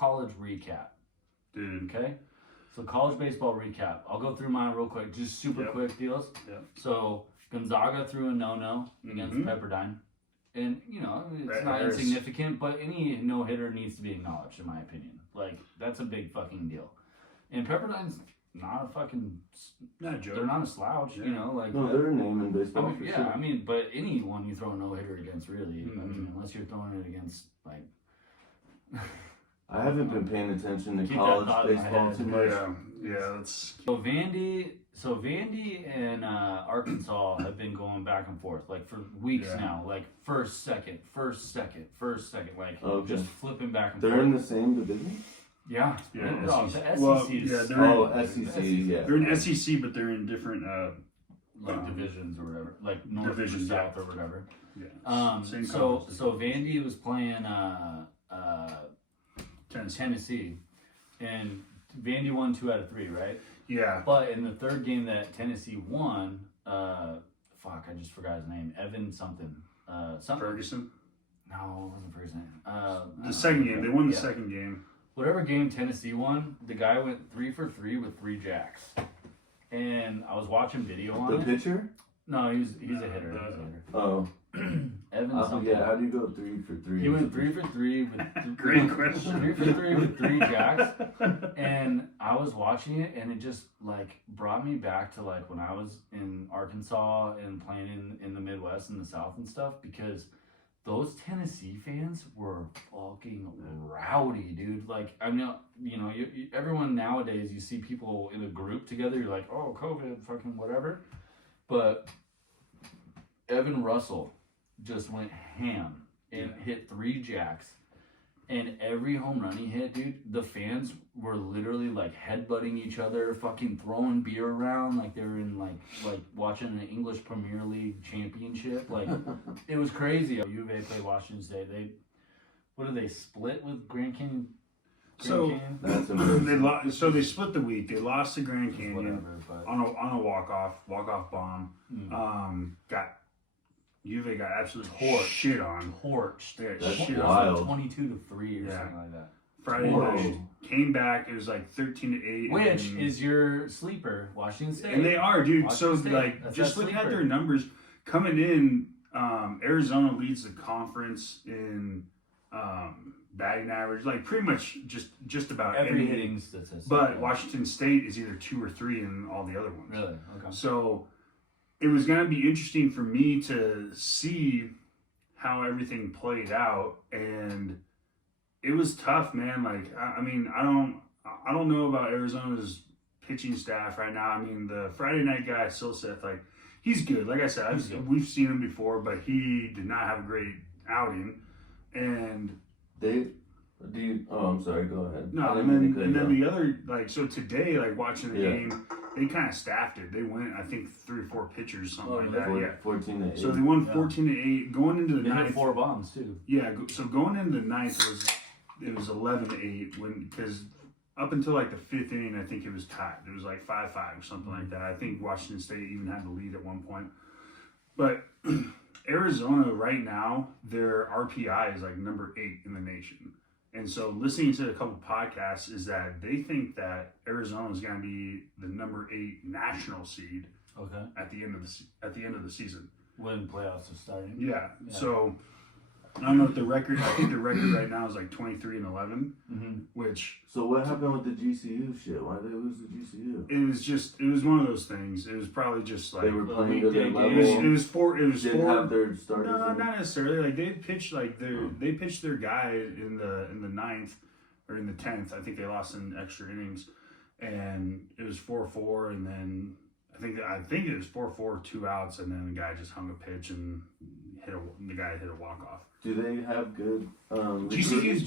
college recap. Dude. Okay? So college baseball recap. I'll go through mine real quick. Just super quick deals. Yep. So Gonzaga threw a no-no against Pepperdine. And, you know, it's not insignificant, but any no-hitter needs to be acknowledged, in my opinion. Like, that's a big fucking deal. And Pepperdine's not a fucking... Not a joke. They're not a slouch, you know? Like, no, they're a name in baseball. I mean, yeah, sure. I mean, but anyone you throw a no-hitter against, really. I mean, unless you're throwing it against, like... I haven't been paying attention to college baseball too much. Yeah, that's... So Vandy and Arkansas have been going back and forth like for weeks now. Like first, second, like just flipping back and forth. They're in the same division? Yeah. Yeah. The SEC Well, is... SEC, yeah. They're in SEC, but they're in different... like divisions or whatever. Like North divisions, or South or whatever. Yeah. So Vandy was playing Tennessee. And Vandy won 2 out of 3, right? Yeah. But in the third game that Tennessee won, I just forgot his name. Evan something. Ferguson? No, it wasn't Ferguson. The second game. They won the second game. Whatever game Tennessee won, the guy went 3 for 3 with 3 jacks. And I was watching video on the pitcher? No, he's a hitter. Oh. Evan something. Yeah, how do you go 3 for 3? He went 3 for 3 with... Great question. 3 for 3 with 3 jacks. And I was watching it, and it just, like, brought me back to, like, when I was in Arkansas and playing in the Midwest and the South and stuff, because those Tennessee fans were fucking rowdy, dude. Like, I mean, you know, everyone nowadays, you see people in a group together, you're like, oh, COVID, fucking whatever. But Evan Russell just went ham and hit 3 jacks. And every home run he hit, dude, the fans were literally like headbutting each other, fucking throwing beer around like they were in like watching an English Premier League championship. Like, it was crazy. U of A played Washington State. They split with Grand Canyon? They split the week. They lost to Grand Canyon on a walk-off bomb. U of A got absolutely shit on. Torched. That's shit wild. 22-3 or something like that. Friday night, came back. It was like 13-8. Which is your sleeper, Washington State. And they are, dude. Washington so State. like, That's just looking at their numbers coming in, Arizona leads the conference in batting average, like pretty much just about every hitting statistic. But Washington State is either 2 or 3 in all the other ones. Really? Okay. So it was going to be interesting for me to see how everything played out, and it was tough, man. Like, I mean, I don't know about Arizona's pitching staff right now. I mean, the Friday night guy, Silseth, like, he's good. Like I said, we've seen him before, but he did not have a great outing. And I'm sorry, go ahead. No, and then the other, like, so today, like, watching the game, they kind of staffed it. They went, I think, 3 or 4 pitchers, something like that. 14-8. So they won 14-8. Going into the ninth, hit 4 bombs too. Yeah, so going into the ninth was 11-8 because up until like the 5th inning, I think it was tied. It was like 5-5 or something like that. I think Washington State even had the lead at one point. But Arizona right now, their RPI is like number 8 in the nation. And so listening to a couple podcasts is that they think that Arizona is going to be the number 8 national seed at the end of the season. When playoffs are starting. Yeah. So I don't know what the record. I think the record right now is like 23-11, which. So what happened with the GCU shit? Why did they lose the GCU? It was one of those things. It was probably just like they were playing to their level. It was four. Didn't have their starters. No, not necessarily. Like they pitched they pitched their guy in the 9th or in the 10th. I think they lost in extra innings, and it was 4-4, and then I think it was 4-4, 2 outs, and then the guy just hung a pitch and the guy hit a walk off. Do they have good? GCU's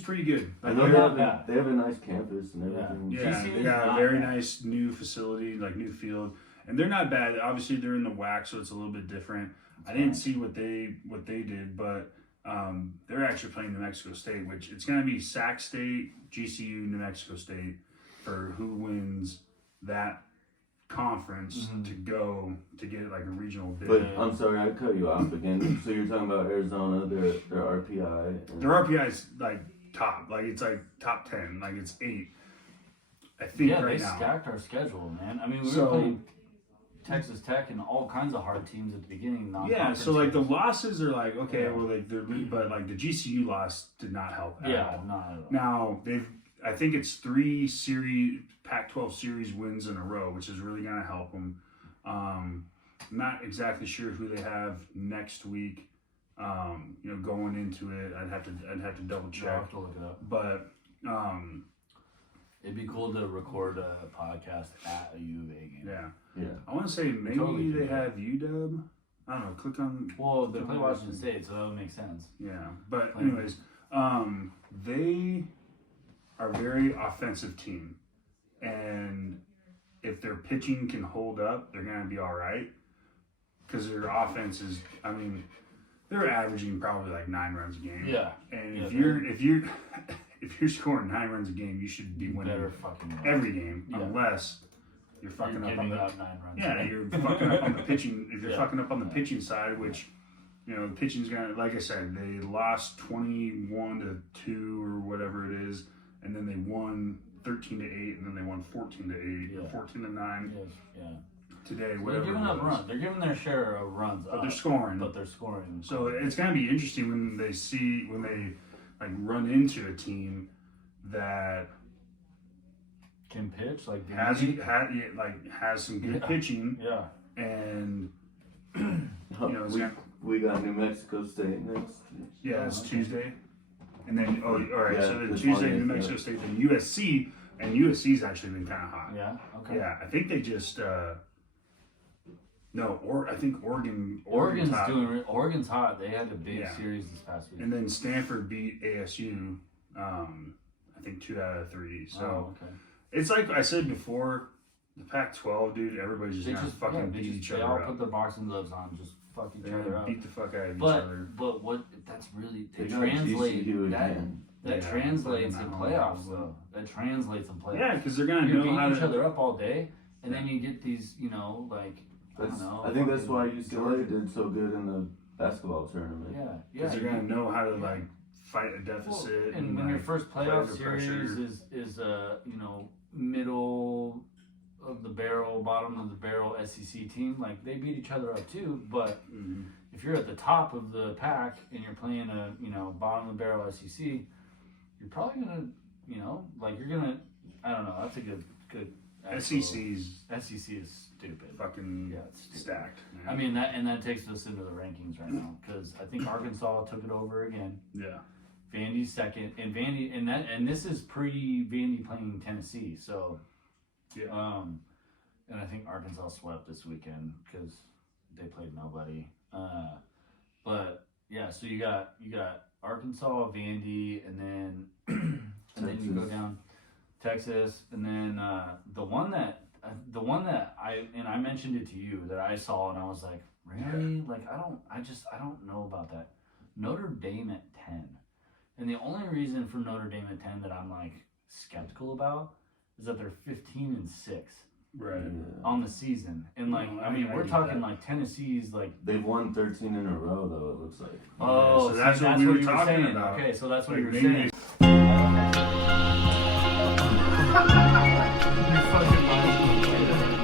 pretty good. I know they have a nice campus and everything. Yeah, they got a very nice new facility, like new field, and they're not bad. Obviously, they're in the WAC, so it's a little bit different. I didn't see what they did, but they're actually playing New Mexico State, which it's going to be Sac State, GCU, New Mexico State for who wins that conference Mhm. to go to get like a regional bid. But I'm sorry, I cut you off again. So you're talking about Arizona, their RPI. And Their RPI is like top, like it's like top 10, like it's 8. I think Yeah, right they now. stacked our schedule, man. I mean, we So- were playing Texas Tech and all kinds of hard teams at the beginning. Yeah, non-conference so like the games. losses are like okay, Yeah. well like they're but like the GCU loss did not help. At Yeah, all. not at all. Now I think it's 3 series Pac-12 series wins in a row, which is really gonna help them. Not exactly sure who they have next week. Going into it, I'd have to double I'll check. have to look it up. But It'd be cool to record a podcast at a U of A game. yeah, yeah. I want to say maybe totally they do that. have UW. I don't know. Click on Well, they play Washington State, so that would make sense. yeah. But anyways, they are a very offensive team, and if their pitching can hold up, they're gonna be all right. Because their offense is, I mean, they're averaging probably like 9 runs a game. Yeah. And Yeah, if you're scoring 9 runs a game, you should be winning Better fucking win. every game, Yeah. unless you're fucking You're up on giving the up 9 runs. yeah, you're fucking up on the pitching. If you're Yeah. fucking up on the pitching side, which the pitching's gonna, like I said, they lost 21-2 or whatever it is, and then they won 13-8, and then they won 14-8 or Yeah. 14-9 Yes, yeah. today. So Whatever. they're giving it up was. runs. They're giving their share of runs But up, they're scoring. but they're scoring. So it's gonna be interesting when they like run into a team that can pitch like has Vandy. has some good Yeah. pitching Yeah. and it's gonna, We got New Mexico State next. yeah, it's okay. Tuesday, and then all right, Yeah, so then the Tuesday 20th, New Mexico State, then USC, and USC's actually been kind of hot. Yeah. Okay. Yeah, I think they just I think Oregon's Oregon's hot. Oregon's hot. They had a big Yeah. series this past week. And then Stanford beat ASU. I think 2 out of 3. So oh, okay. it's like I said before, the Pac-12, dude. Everybody's just They gonna just fucking beat each they other all up. put their boxing gloves on, just fuck each They're other gonna up. beat the fuck out of each But other. what that's really They it got translates GCU that again. that Yeah, translates they're in not playoffs home. though. That translates in playoffs. Yeah, because they're gonna You're know beating how each to. other up all day, and then you get these, I don't know. I think that's fucking why UCLA did so good in the basketball tournament. Yeah, Because yeah. they're gonna know how to like fight a deficit. Well, and when your like, first play playoff under series pressure. is middle of the barrel, bottom of the barrel SEC team, like they beat each other up too. But Mhm. if you're at the top of the pack and you're playing a bottom of the barrel SEC, you're probably gonna you're gonna, I don't know. That's a good actual- SEC's SEC is stupid. fucking Yeah, it's stupid. stacked. Man. I mean that takes us into the rankings right now because I think Arkansas took it over again. yeah. Vandy's second, and this is pre Vandy playing Tennessee. So, Yeah. and I think Arkansas swept this weekend because they played nobody. But yeah, so you got Arkansas, Vandy, and then you go Texas. down Texas, and then the one that I mentioned it to you that I saw, and I was like, really? Like I don't know about that. Notre Dame at 10. And the only reason for Notre Dame at 10 that I'm like skeptical about is that they're 15-6 Right. on the season. And like, No, I mean, I we're get talking that. like Tennessee's like, They've won 13 in a row, though, it looks like. oh, so see, that's what we were you talking saying. about. Okay, so that's what Like, you were maybe saying.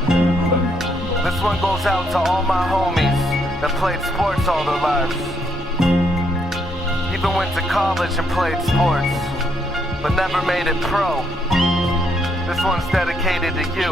This one goes out to all my homies that played sports all their lives. Even went to college and played sports, but never made it pro. This one's dedicated to you.